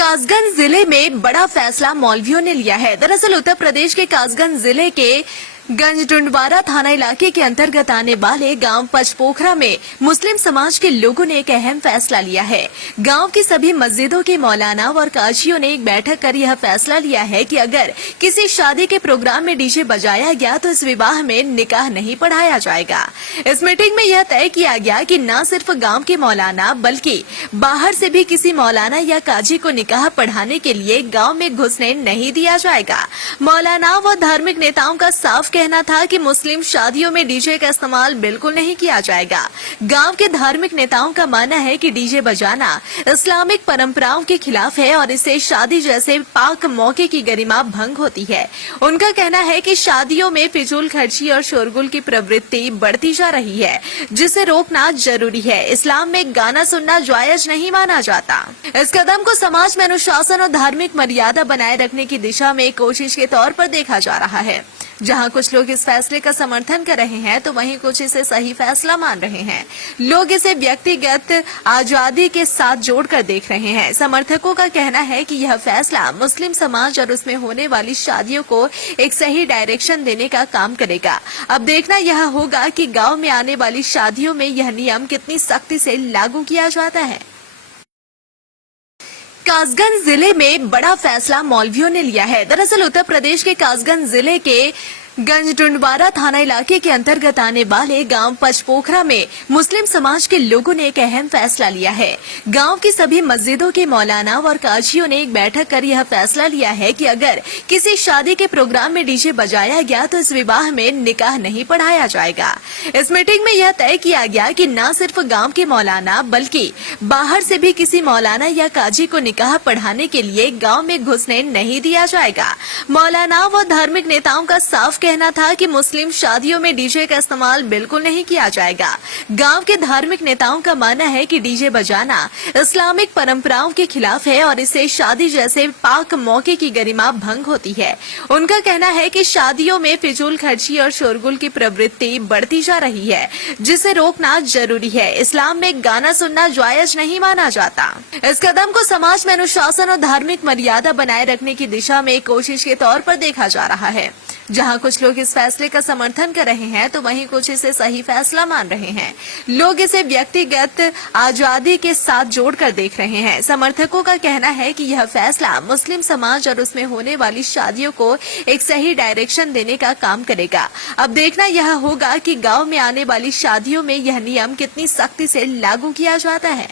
कासगंज जिले में बड़ा फैसला मौलवियों ने लिया है। दरअसल उत्तर प्रदेश के कासगंज जिले के गंजडुंडवारा थाना इलाके के अंतर्गत आने वाले गांव पचपोखरा में मुस्लिम समाज के लोगों ने एक अहम फैसला लिया है। गांव की सभी मस्जिदों के मौलाना और काजियों ने एक बैठक कर यह फैसला लिया है कि अगर किसी शादी के प्रोग्राम में डीजे बजाया गया तो इस विवाह में निकाह नहीं पढ़ाया जाएगा। इस मीटिंग में यह तय किया गया कि न सिर्फ गाँव के मौलाना बल्कि बाहर से भी किसी मौलाना या काजी को निकाह पढ़ाने के लिए गाँव में घुसने नहीं दिया जाएगा। मौलाना व धार्मिक नेताओं का साफ कहना था कि मुस्लिम शादियों में डीजे का इस्तेमाल बिल्कुल नहीं किया जाएगा। गांव के धार्मिक नेताओं का मानना है कि डीजे बजाना इस्लामिक परंपराओं के खिलाफ है और इससे शादी जैसे पाक मौके की गरिमा भंग होती है। उनका कहना है कि शादियों में फिजूल खर्ची और शोरगुल की प्रवृत्ति बढ़ती जा रही है, जिसे रोकना जरूरी है। इस्लाम में गाना सुनना जायज नहीं माना जाता। इस कदम को समाज में अनुशासन और धार्मिक मर्यादा बनाए रखने की दिशा में एक कोशिश के तौर पर देखा जा रहा है। जहां कुछ लोग इस फैसले का समर्थन कर रहे हैं तो वहीं कुछ इसे सही फैसला मान रहे हैं। लोग इसे व्यक्तिगत आजादी के साथ जोड़कर देख रहे हैं। समर्थकों का कहना है कि यह फैसला मुस्लिम समाज और उसमें होने वाली शादियों को एक सही डायरेक्शन देने का काम करेगा। अब देखना यह होगा कि गांव में आने वाली शादियों में यह नियम कितनी सख्ती से लागू किया जाता है। कासगंज जिले में बड़ा फैसला मौलवियों ने लिया है। दरअसल उत्तर प्रदेश के कासगंज जिले के गंजडुंडवारा थाना इलाके के अंतर्गत आने वाले गांव पचपोखरा में मुस्लिम समाज के लोगों ने एक अहम फैसला लिया है। गांव की सभी मस्जिदों के मौलाना और काजियों ने एक बैठक कर यह फैसला लिया है कि अगर किसी शादी के प्रोग्राम में डीजे बजाया गया तो इस विवाह में निकाह नहीं पढ़ाया जाएगा। इस मीटिंग में यह तय किया गया कि न सिर्फ गाँव के मौलाना बल्कि बाहर से भी किसी मौलाना या काजी को निकाह पढ़ाने के लिए गाँव में घुसने नहीं दिया जाएगा। मौलाना व धार्मिक नेताओं का साफ कहना था कि मुस्लिम शादियों में डीजे का इस्तेमाल बिल्कुल नहीं किया जाएगा। गांव के धार्मिक नेताओं का मानना है कि डीजे बजाना इस्लामिक परंपराओं के खिलाफ है और इससे शादी जैसे पाक मौके की गरिमा भंग होती है। उनका कहना है कि शादियों में फिजूल खर्ची और शोरगुल की प्रवृत्ति बढ़ती जा रही है, जिसे रोकना जरूरी है। इस्लाम में गाना सुनना जायज नहीं माना जाता। इस कदम को समाज में अनुशासन और धार्मिक मर्यादा बनाए रखने की दिशा में एक कोशिश के तौर पर देखा जा रहा है। जहां कुछ लोग इस फैसले का समर्थन कर रहे हैं तो वहीं कुछ इसे सही फैसला मान रहे हैं। लोग इसे व्यक्तिगत आजादी के साथ जोड़कर देख रहे हैं। समर्थकों का कहना है कि यह फैसला मुस्लिम समाज और उसमें होने वाली शादियों को एक सही डायरेक्शन देने का काम करेगा। अब देखना यह होगा कि गांव में आने वाली शादियों में यह नियम कितनी सख्ती से लागू किया जाता है।